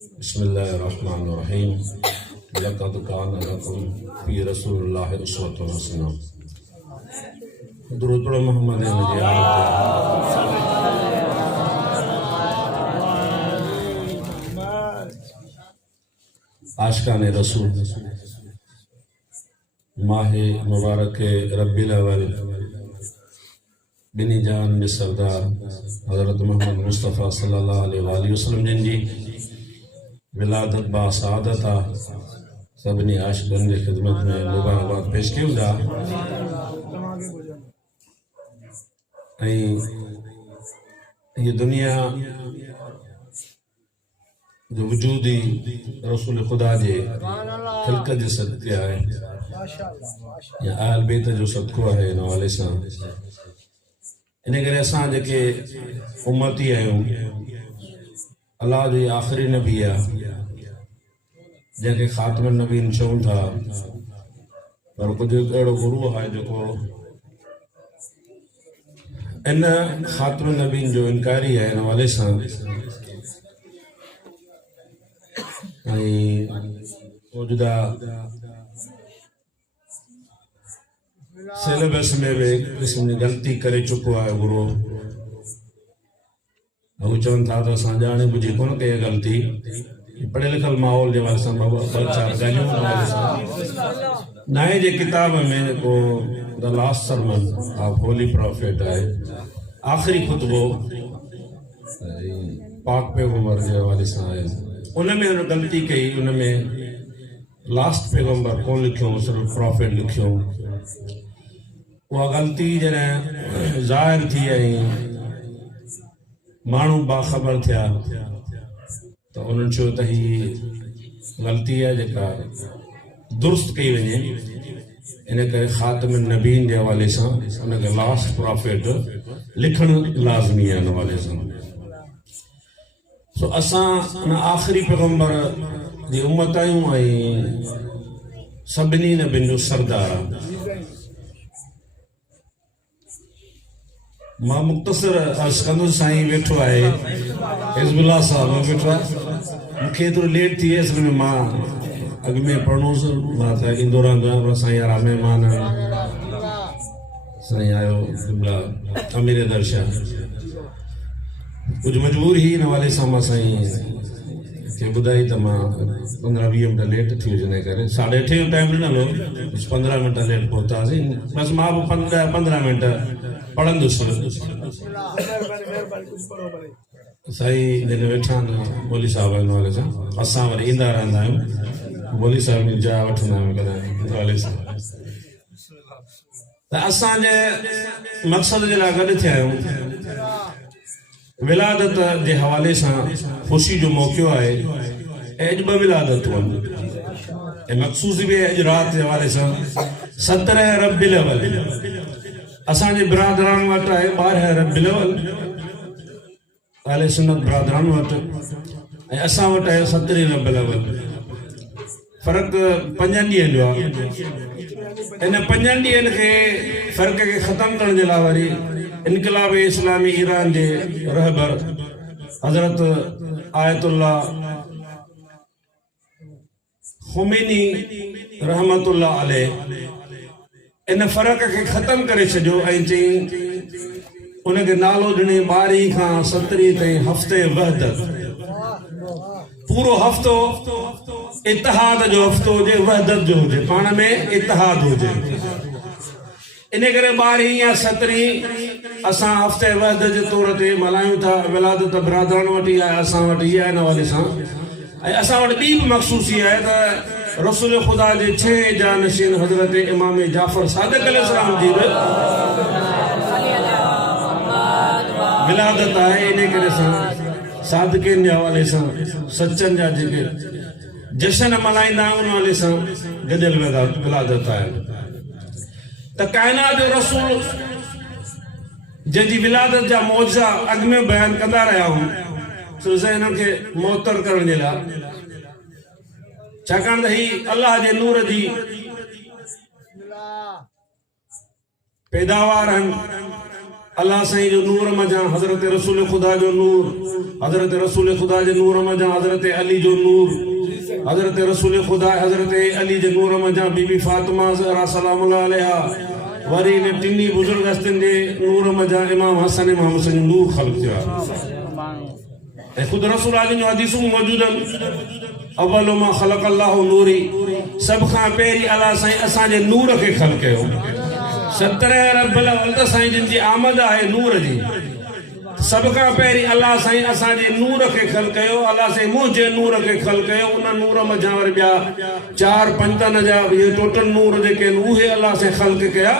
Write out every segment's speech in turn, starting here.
बिस्मिल्लाहिर्रहमानिर्रहीम। लक़द काना लकुम फ़ी रसूलिल्लाहि उस्वतुन हसना। दुरूद पढ़ो मोहम्मद नबी आशिकाने रसूल माहे मुबारक रब्बिल अव्वल बिनी जान में सरदार हज़रत मोहम्मद मुस्तफ़ा सल्लल्लाहु अलैहि वसल्लम जिन जी विलादत बासादत आ सभिनी आशिक़नि जी ख़िदमत में मुबारकबाद पेश कयूं था। ये दुनिया जो वजूद ही रसूल खुदा जे खिलकत जे सदक़े आहे या आल बेत जो सदको आहे इन हवाले सां इन करे असां जेके उम्मती आहियूं अल्लाह जो आख़िरी नबी आहे जंहिंखे ख़ातमुन नबीन चऊं था, पर कुछ अहिड़ो गुरू आहे जेको इन ख़ातमुन नबीन जो इनकारी आहे इन हवाले सां मौजूदा सिलेबस में भी किस्म जी ग़लती करे चुको आहे गुरू। चवनि था त असां ॼाणे बुझी कोन कई ग़लती, पढ़ियल लिखियल माहौल जे वारे सां ॿ चार ॻाल्हियूं नाए जे किताब में जेको the last sermon of holy prophet आहे, आख़िरी खुतबो पाक पैगंबर जे हवाले सां आहे, उनमें उन ग़लती कई। उनमें लास्ट पैगंबर कोन लिखियो, सिर्फ़ प्रॉफिट लिखियो। उहा ग़लती जॾहिं ज़ाहिर थी ऐं माण्हू बाख़बर थिया त उन्हनि चयो त ही ग़लती आहे जेका दुरुस्त कई वञे। इन करे ख़ातमुन नबीन जे हवाले सां उनखे लास्ट प्रॉफिट लिखणु लाज़मी आहे। इन हवाले सां सो असां उन आख़िरी पैगंबर जी उम्मत आहियूं ऐं सभिनी नबियुनि जो सरदार आहे। मां मुख़्तसर अर्ज़ कंदुसि, साईं वेठो आहे हिज़्बुल्लाह साहब वेठो आहे। मूंखे एतिरो लेट थी वियो, असल में मां अॻु में पढ़णोसि, मां त ईंदो रहंदो आहियां, पर साईं यार महिमान साईं आयो अमीर दर्शा कुछ मजबूरी ही इन हवाले सां मां साईं खे ॿुधाई त मां 15-20 मिनट लेट थी वियो। करे 8:30 जो टाइम ॾिनल हो, 15 मिनट लेट पहुतासीं। बसि मां बि 15 मिनट पढ़ंदुसि। साईं जिन वेठा आहिनि मौली साहिब हिन हवाले सां, असां वरी ईंदा रहंदा आहियूं, मौली साहिब जी जाइ वठंदा आहियूं कॾहिं हिन हवाले सां। त असांजे मक़सद जे लाइ गॾु थिया आहियूं। विलादत जे हवाले सां ख़ुशी जो मौक़ो आहे ऐं अॼु 2 विलादतूं आहिनि ऐं मख़सूस बि अॼु राति जे हवाले सां 17 रब्बिल अव्वल असांजे बिरादरान वटि आहे, 12 रब्बिल अव्वल अहले सुन्नत बिरादरान वटि, ऐं असां वटि आहे 17 रब्बिल अव्वल। फ़र्क़ु 5 ॾींहंनि जो आहे। इन 5 ॾींहंनि खे फ़र्क़ खे ख़तमु करण जे लाइ वरी इनक़लाब इस्लामी ईरान जे रहबर हज़रत आयतुल्लाह ख़ुमैनी रहमतुल्लाह अलैह इन फ़र्क़ खे ख़तमु करे छॾियो ऐं चई उनखे नालो ॾिने 12 खां 17 ताईं हफ़्ते वहदत। पूरो हफ़्तो इतिहाद जो हफ़्तो हुजे, वहदत जो हुजे, पाण में इतिहाद हुजे। इन करे 12 या 17 असां हफ़्ते वहदत जे तौर ते मल्हायूं था। विलादत बिरादरान वटि आहे, असां वटि इहा आहे इन हवाले सां। ऐं असां वटि ॿी बि मख़सूसी आहे त रसूल ख़ुदा जे 6 जानशीन हज़रत इमाम जाफ़र सादिक़ अलैहिस्सलाम जी बि विलादत आहे। इन करे असां सादिक़नि जे हवाले सां सचनि जा जेके जश्न मल्हाईंदा आहियूं उन हवाले सां गॾियल विलादत आहे। त काइनात जो रसूल जंहिंजी विलादत जा मौजा अॻु में बयानु कंदा रहिया आहियूं, सिर्फ़ु हिननि खे मुअत्तर करण जे लाइ, छाकाणि त ही अल्लाह जे नूर जी पैदावार आहिनि। अल्लाह साईं जो नूर मजा हजरत रसूल खुदा जो नूर, हजरत रसूल खुदा जो नूर मजा हजरत अली जो नूर, हजरत रसूल खुदा हजरत अली जो नूर मजा बीबी फातिमा ज़हरा सलामुल्लाह अलैहा, वरी ने टिनी बुजुर्ग हस्तन जे नूर मजा इमाम हसन इमाम हुसैन नूर खल्क़ थिया। ऐं खुद रसूल जो हदीसूं मौजूदन, अव्वलु मा ख़लक़ अल्लाहु नूरी, सब खां पहिरीं अल्लाह साईं असांजे नूर खे ख़ल्क़ कयो। 17 रब्बुल अव्वल साईं जिन जी आमद आहे नूर जी, सब खां पहिरीं अल्लाह साईं असांजे नूर खे ख़ल्क़ कयो। अल्लाह साईं मुंहिंजे नूर खे ख़ल्क़ कयो। उन नूर मझां वरी ॿिया 4 पंजनि जा इहे टोटल नूर जेके आहिनि उहे अल्लाह साईं ख़ल्क़ कया।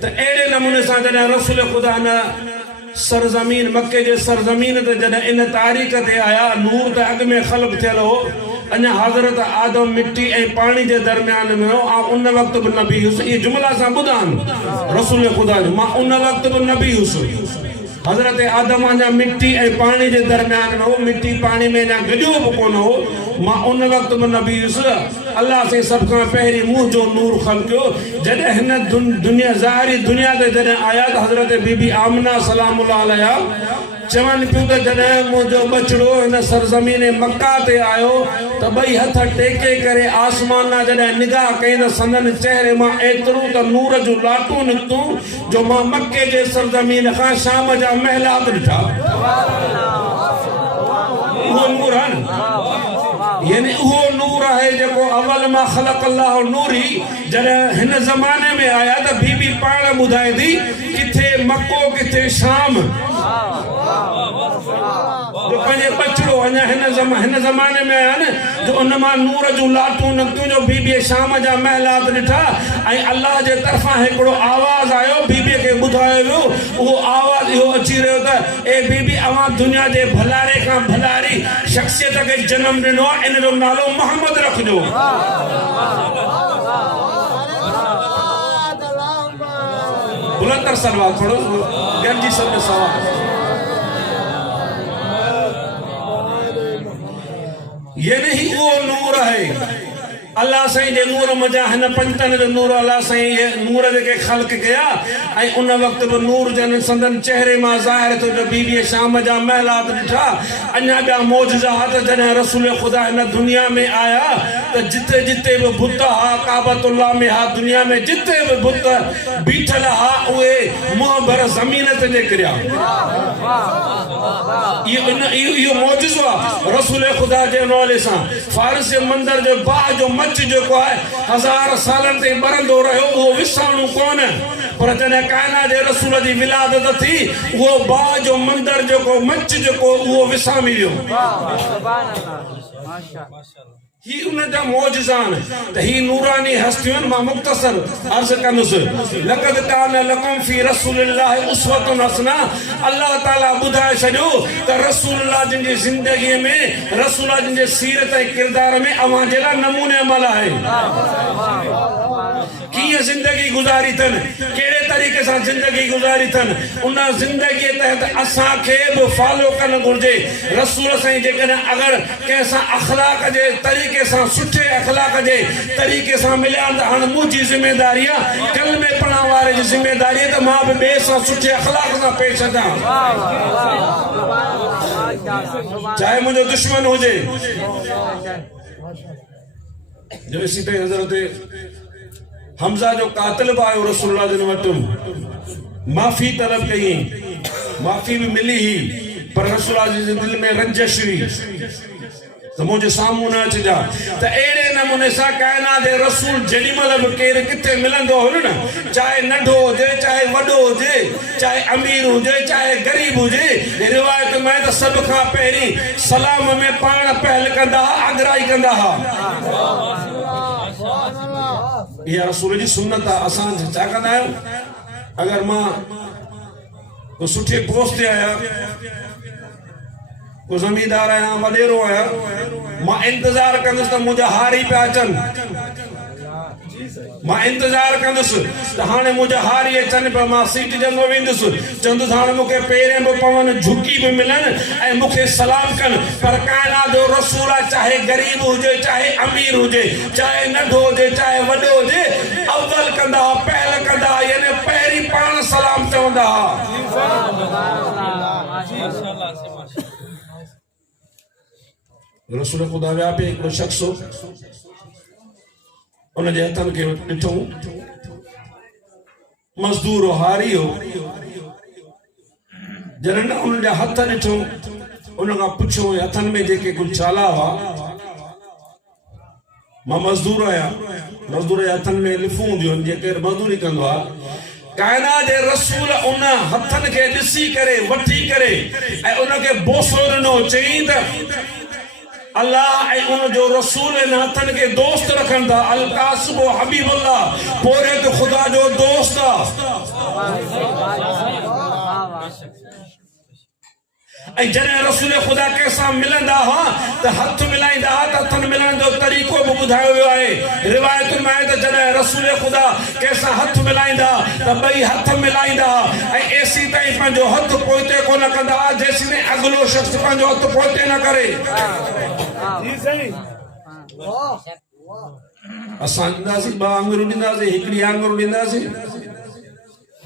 त अहिड़े नमूने सां जॾहिं रसूल ख़ुदा न सरज़मीन मके जे सरज़मीन ते जॾहिं इन तारीख़ ते आया, नूर त अॻ में ख़ल्क़ थियल हो, अञा हज़रत आदम मिट्टी ऐं पाणी जे दरमियान में हो। ऐं उन वक़्तु बि नबी हुयुसि, इहे जुमला सां ॿुधान रसूल ख़ुदा जो, मां उन वक़्तु बि नबी हुयुसि। हज़रत आदम अञा मिट्टी ऐं पाणी जे दरमियान में हो, मिट्टी पाणी में अञा गॾियो बि कोन हो, मां उन वक़्तु बि नबी हुयुसि। अल्लाह से सब खां पहिरीं मुंहिंजो नूर ख़ल्क़ कयो। जॾहिं हिन दुनिया ज़ाहिरी दुनिया ते जॾहिं आया त हज़रत बीबी आमना सलामुल्लाह अलैहा चवनि पियूं त जॾहिं मुंहिंजो बछड़ो हिन सरज़मीन मक्का ते आयो त ॿई हथ टेके करे आसमान जॾहिं निगाह कई त संदन चेहरे मां एतिरो त नूर जो लाटू निकितो जो मां मके जे सरज़मीन खां शाम जा महलात ॾिठा। उहो नूर आहे न, यानी उहो नूर आहे जेको अवल मां ख़लक़ अल्लाहु नूरी। जॾहिं हिन ज़माने में आया त बीबी पाण ॿुधाए थी किथे मक्को किथे शाम, जो पंहिंजे बछड़ो अञा हिन ज़माने में आया न, जो उन मां नूर जूं लाटूं निकितियूं जो बीबीअ शाम जा महलात ॾिठा। ऐं अल्लाह जे तरफ़ां हिकिड़ो आवाज़ आयो, बीबीअ खे ॿुधायो वियो। उहो आवाज़ इहो अची रहियो त ए बीबी, अवां दुनिया जे भलारे खां भलारी शख़्सियत खे जनम ॾिनो आहे, इन जो नालो मोहम्मद रखिजो। बुलंदर सलवार पढ़ो, गंजी सब सवाल। ये नहीं वो नूर है अल्लाह साईं जे नूर मजा हिन पंजतन जो नूर अल्लाह साईं ये नूर जेके ख़ल्क़ कया। ऐं उन वक़्त बि नूर जन संदन चेहरे मां ज़ाहिर थियो जो बीबीअ शाम जा महलात ॾिठा। अञा ॿिया मौजज़ात जॾहिं रसूल ख़ुदा हिन दुनिया में आया त जिते जिते बि बुत हा काबतुल्लाह में हा, दुनिया में जिते बि बुत बीठल हा उहे मुंहं भर ज़मीन ते निकिरिया। इहो मौजज़ो आहे रसूल ख़ुदा जे नाले सां। फारिस जे मंदर जो बाह जो मच जेको आहे 1000 सालनि ताईं ॿरंदो रहियो, उहो विसाणू कोन। पर जॾहिं काइनात जे रसूल जी विलादत थी, उहो बाह जो मंदर जेको मच जेको उहो विसामी वियो। ही उन जा मौजज़ान त ही नूरानी हस्तियूं मां मुख़्तसर अर्ज़ कंदुसि। लक़द कान लकुम फी रसूलिल्लाहि उस्वतुन हसना। अल्लाह ताला ॿुधाए छॾियो त रसूलुल्लाह जिन जी ज़िंदगीअ में, रसूल जिन जे सीरत ऐं किरदार में अवां जे लाइ नमूने अमल आहे। कीअं ज़िंदगी गुज़ारी अथनि, कहिड़े तरीक़े सां ज़िंदगी गुज़ारी अथनि, उन ज़िंदगीअ तहत असांखे बि फॉलो करणु घुरिजे। रसूल साईं जेकॾहिं अगरि कंहिंसां अख़लाक जे तरीक़े सां, सुठे अख़लाक जे तरीक़े सां मिलिया त हाणे मुंहिंजी ज़िमेदारी आहे, कलमे पढ़ण वारे जी ज़िमेदारी आहे त मां बि ॿिए सां सुठे अख़लाक सां पेश अचां, चाहे मुंहिंजो दुश्मन हुजे। जब इसी तरह हज़रत हमज़ा जो कातिल बि आयो रसूलुल्लाह जिन वटि, माफ़ी तलब कई, माफ़ी बि मिली ही, पर रसूलुल्लाह जे दिल में रंजिश हुई त मुंहिंजे साम्हूं न अचिजा। त अहिड़े नमूने सां काइनात जे रसूल जेॾी महिल बि केरु किथे मिलंदो हो न, चाहे नंढो हुजे चाहे वॾो हुजे, चाहे अमीर हुजे चाहे ग़रीब हुजे, रिवायत में त सभ खां पहिरीं सलाम में पाण पहल कंदा हुआ, अगराई कंदा हुआ। इहा रसूल जी सुन्नत आहे। असां छा कंदा आहियूं, अगरि मां को सुठे पोस्ट ते आहियां, को ज़मींदार आहियां, वॾेरो आहियां, मां इंतज़ार कंदुसि त मुंहिंजा हारी पिया अचनि, मां इंतजार कंदुसि त हाणे मुंहिंजा हारी अचनि पिया मां सीट जंदो वेंदुसि चवंदुसि हाणे मूंखे पेरें बि पवनि झुकी बि मिलनि ऐं मूंखे सलाम कनि पर काइनात जो रसूल आहे चाहे ग़रीब हुजे चाहे अमीर हुजे चाहे नंढो हुजे चाहे वॾो हुजे अव्वल कंदा पहल कंदा यानी पहिरीं पाण सलाम चवंदा रसूल ख़ुदा विया पे हिकिड़ो शख़्स हो उनजे हथनि खे ॾिठो मज़दूर हो हारी हो जॾहिं न उनजा हथ ॾिठो उन खां पुछो हथनि में जेके कुझु चाला हुआ मां मज़दूर आहियां मज़दूर जे हथनि में लिफूं हूंदियूं आहिनि जेके मज़दूरी कंदो आहे काइनात जे रसूल उन हथनि खे ॾिसी करे वठी करे ऐं उनखे बोसो ॾिनो चई त अल्लाह ऐं उन जो रसूल इन हथनि खे दोस्त रखनि था अल कासिब हबीबुल्लाह पोरे त ख़ुदा जो दोस्त आहे ऐं जॾहिं रसूल ख़ुदा कंहिंसां मिलंदा हुआ त हथ मिलाईंदा हुआ त हथनि मिलण जो तरीक़ो बि ॿुधायो वियो आहे रिवायतुनि में आहे त जॾहिं रसूल ख़ुदा कंहिंसां हथ मिलाईंदा त ॿई हथ मिलाईंदा ऐं एसी ताईं पंहिंजो हथ पोइते कोन कंदा जेसिताईं अॻिलो शख़्स पंहिंजो हथ पोइते न करे असां ॾींदासीं ॿ आङुरियूं ॾींदासीं हिकिड़ी आङुर ॾींदासीं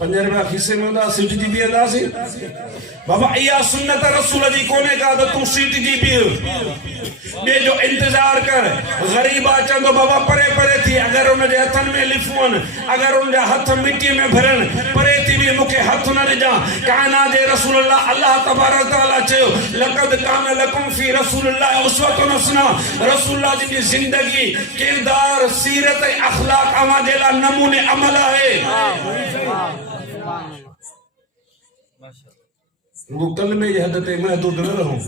5 रुपया खीसे में हूंदा सीट जी बीहंदासीं बाबा इहा सुन्नत रसूल जी कोन्हे का त तूं सीट जी बीह ॿिए जो इंतजार कर ग़रीब चवंदो बाबा परे परे थी अगरि उनजे हथनि में लिफूं आहिनि अगरि उनजा हथ मिटीअ में भरनि परे थी बि मूंखे हथ न ॾिजां काइनात जे रसूल अल्लाह तबारक तआला चयो लक़द कान लकुम फी रसूलिल्लाह उसवतुन हसना रसूल जी ज़िंदगी किरदार सीरत ऐं अखलाक अवां जे लाइ नमूने अमल आहे वो कलमे जी हद ते महदूद न रहूं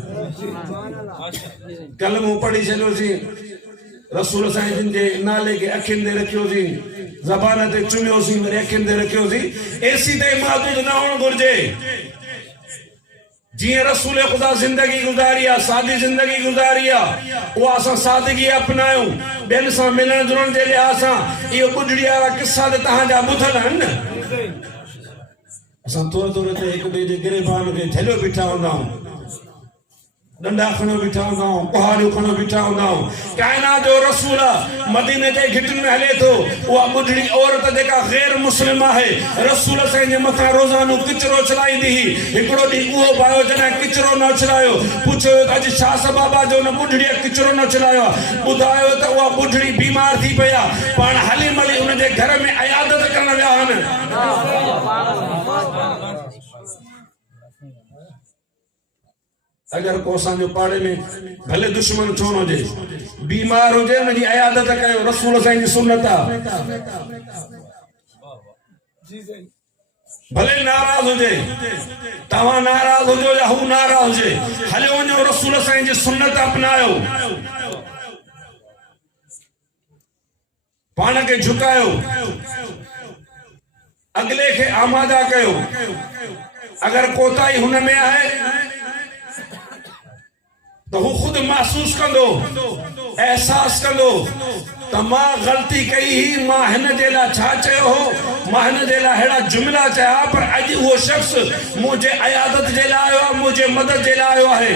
कलमो पढ़ी छॾियोसीं रसूल साईं जे नाले खे अखियुनि ते रखियोसीं ज़बान ते चुमियोसीं वरी अखियुनि ते रखियोसीं एसी ते महदूद न हुअणु घुरिजे जीअं रसूल ख़ुदा ज़िंदगी गुज़ारी आहे सादी ज़िंदगी गुज़ारी आहे उहा असां सादगी अपनायूं ॿियनि सां मिलण जुलण जे लिहाज़ सां इहो ॿुढड़ी वारा किस्सा त तव्हांजा ॿुधल आहिनि न असां थोरे थोरे ते हिक ॿिए जे गिरेबान खे झलियो बीठा हूंदा आहियूं डंडा खणो बीठा हूंदा आहियूं कुहाड़ियूं खणो बीठा हूंदा आहियूं काइनात जो रसूल मदीने जे घिटियुनि में हले थो उहा ॿुढड़ी औरत जेका गैर मुस्लिम आहे रसूल साईं जे मथां रोज़ानो किचिरो चलाईंदी हुई हिकिड़ो ॾींहुं उहो भायो जॾहिं किचिरो न उछलायो पुछियो त अॼु छा सबबु आहे जो न ॿुढड़ीअ किचिरो न उछलायो ॿुधायो त उहा ॿुढड़ी बीमार थी पई आहे पाण हली मली उनजे घर में अयादत करण विया आहिनि अगर को असांजो पाड़े में भले दुश्मन छो न हुजे बीमार हुजे उनजी अयादत कयो रसूल साईं जी सुन्नत आहे भले नाराज़ हुजे तव्हां नाराज़ हुजो या हू नाराज़ हुजे हलियो वञो रसूल साईं जी सुन्नत अपनायो पाण खे झुकायो अगले खे आमादा कयो अगर कोताही हुन में आहे तो हू खुद महसूस कंदो एहसास कंदो त मां ग़लती कई ही मां हिन जे लाइ छा चयो हो मां हिन जे लाइ अहिड़ा जुमिला चया पर अॼु उहो शख़्स मुंहिंजे अयादत जे लाइ आयो आहे मुंहिंजे मदद जे लाइ आयो आहे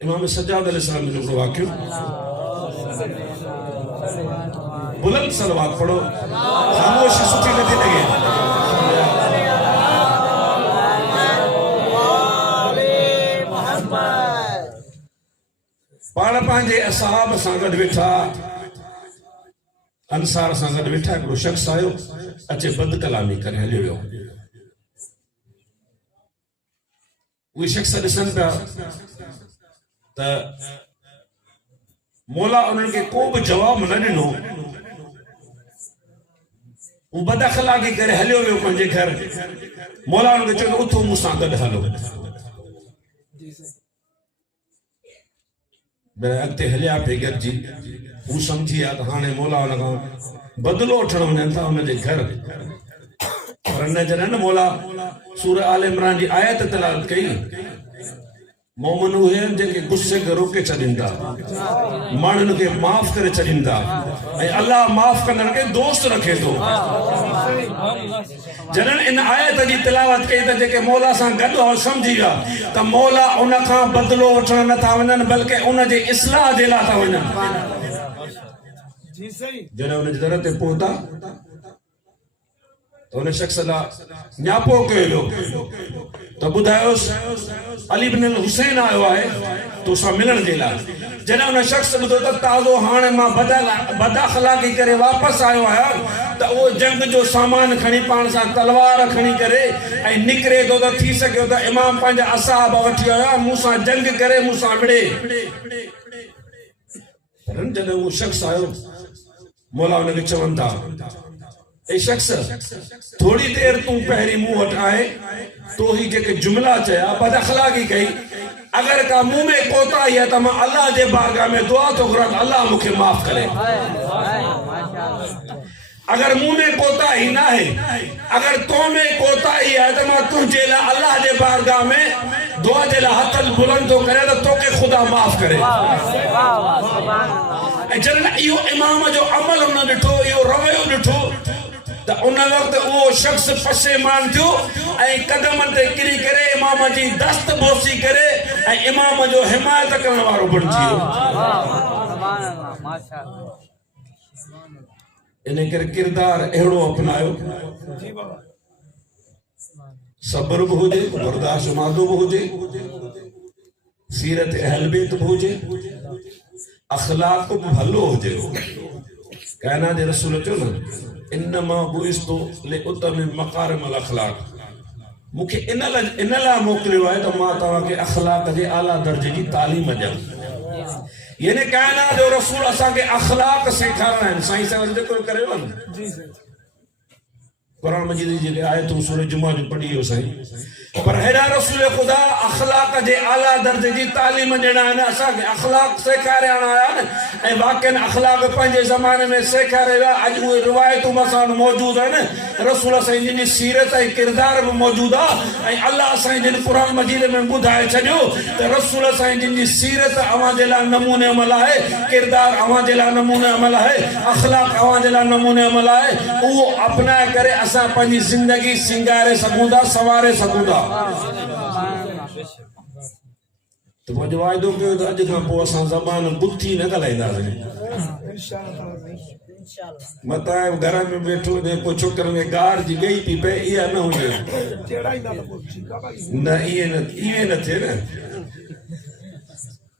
इमाम सज्जाद अलैहिस्सलाम जो हिकिड़ो वाक़ियो बुलंद सलवात पढ़ो ख़ामोशी सुठी नथी लॻे पाण पंहिंजे असहाब सां गॾु वेठा अंसार सां गॾु वेठा हिकिड़ो शख़्स आयो अचे बद कलामी करे हलियो वियो उहे शख़्स ॾिसनि पिया त मौला उन्हनि खे को बि जवाब न ॾिनो हू बद अख़लाक़ी करे हलियो वियो पंहिंजे घर मौला उन्हनि खे चयो उथो मूंसां गॾु हलो अॻिते हलिया पिए गॾिजी हू सम्झी विया त हाणे मौला हुन खां बदिलो वठण वञनि था हुनजे घर पर न जॾहिं न मौला सूरह आल इमरान जी आयत तिलावत कई मोमिन उहे आहिनि जेके गुस्से खे रोके छॾींदा, माण्हुनि खे माफ़ करे छॾींदा, ऐं अल्लाह माफ़ कंदड़ खे दोस्त रखे थो। जॾहिं इन आयत जी तिलावत कई त जेके मौला सां गॾु हुआ सम्झी विया त मौला उन खां बदिलो वठण नथा वञनि, बल्कि उन जे इस्लाह जे लाइ था वञनि। जॾहिं उन जी दर ते पहुता त उन शख़्स लाइ न्यापो कयो त ॿुधायोसि अली बिन हुसैन आयो आहे तोसां मिलण जे लाइ। जॾहिं उन शख़्स ॿुधो त ताज़ो हाणे मां बदअख़लाक़ी करे वापसि आयो आहियां, त उहो जंग जो सामान खणी पाण सां तलवार खणी करे ऐं निकिरे थो त थी सघे त इमाम पंहिंजा असाब वठी आया मूंसां जंग करे मूंसां विड़े। जॾहिं उहो शख़्स आयो मौला हुनखे चवनि था, ए शख़्स थोड़ी देर तूं पहिरीं मूं वटि आए तो ही जेके जुमला चया बदअख़लाक़ी कई, अगर का मुंह में कोताही है तो मैं अल्लाह जे बारगाह में दुआ तो करा अल्लाह मुझे माफ करे। अगर मुंह में कोताही ना है, अगर तो में कोताही है तो मैं तुझे ला अल्लाह जे बारगाह में दुआ जे ला हथ बुलंद तो करे तो तोके खुदा माफ करे। जन इहो इमाम जो अमल उन ॾिठो, इहो रवैयो ॾिठो त उन वक्त वो शख्स पशेमान थियो ऐं कदमनि ते किरी करे इमाम जी दस्त बोसी करे ऐं इमाम जो हिमायत करण वारो बणिजी वियो। इन करे किरदार अहिड़ो अपनायो, सब्र बि हुजे, बर्दाश्त मादो बि हुजे, सीरत अहल बैत बि हुजे, अखलाक बि भलो हुजे। कायनात जे रसूल चयो न, इन्नमा बुइस्तु लिउतमिम मकारिमल अखलाक, मूंखे इन लाइ मोकिलियो आहे त मां तव्हांखे अखलाक जे आला दर्जे जी तालीम ॾियां। यानी कायनात जो रसूल असांखे अखलाक सेखारणा आहिनि। साईं साहब ज़िक्र करियो न कुरान मजीद जी आयतूं सूरह जुमा जो पढ़ी हो साईं, पर हेॾा रसूल ख़ुदा अखलाक जे आला दर्जे जी तालीम ॾियणा आहिनि, असांखे अखलाक सेखारिया आहिनि। ऐं वाक़ई अखलाक पंहिंजे ज़माने में सेखारे विया। अॼु उहे रिवायतूं असां मौजूदु आहिनि, रसूल साईं जिन जी सीरत ऐं किरदार बि मौजूदु आहे। ऐं अल्लाह साईं जिन क़ुरान मजीद में ॿुधाए छॾियो त रसूल साईं जिन जी सीरत अवां जे लाइ नमूने अमल आहे, किरदार अवां जे लाइ नमूने अमल आहे, अखलाक अवां जे लाइ नमूने अमल आहे, उहो अपनाए करे असां पंहिंजी ज़िंदगी सिंगारे सघूं था, संवारे सघूं था। तो मुझे वायदो कयो त अॼु खां पोइ असां ज़बान बुथी न ॻाल्हाईंदासीं। मता घर में वेठो ने को छोकरनि खे गार जी गई थी पए, इहा न हुजे न, इहे न थिए न।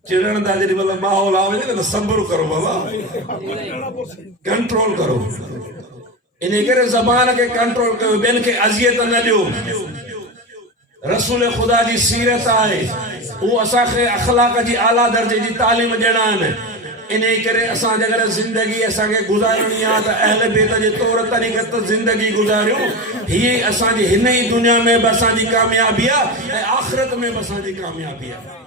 चिड़ण था जेॾी महिल माहौल आवे न, सब्र करो बाबा, कंट्रोल करो। इन करे ज़बान खे कंट्रोल कयो, ॿियनि खे अज़ियत न ॾियो। रसूल खुदा जी सीरत आहे, वो असांखे अखलाक जी आला दर्जे जी तालीम ॾियणा आहिनि। इन करे असां अगर जिंदगी असांखे गुज़ारणी आहे त अहल बैत जे तौर तरीक़त जिंदगी गुज़ारियूं। हीअ असांजी हिन ई दुनिया में बि असांजी कामयाबी आहे ऐं आख़िरत में बि असांजी कामयाबी आहे।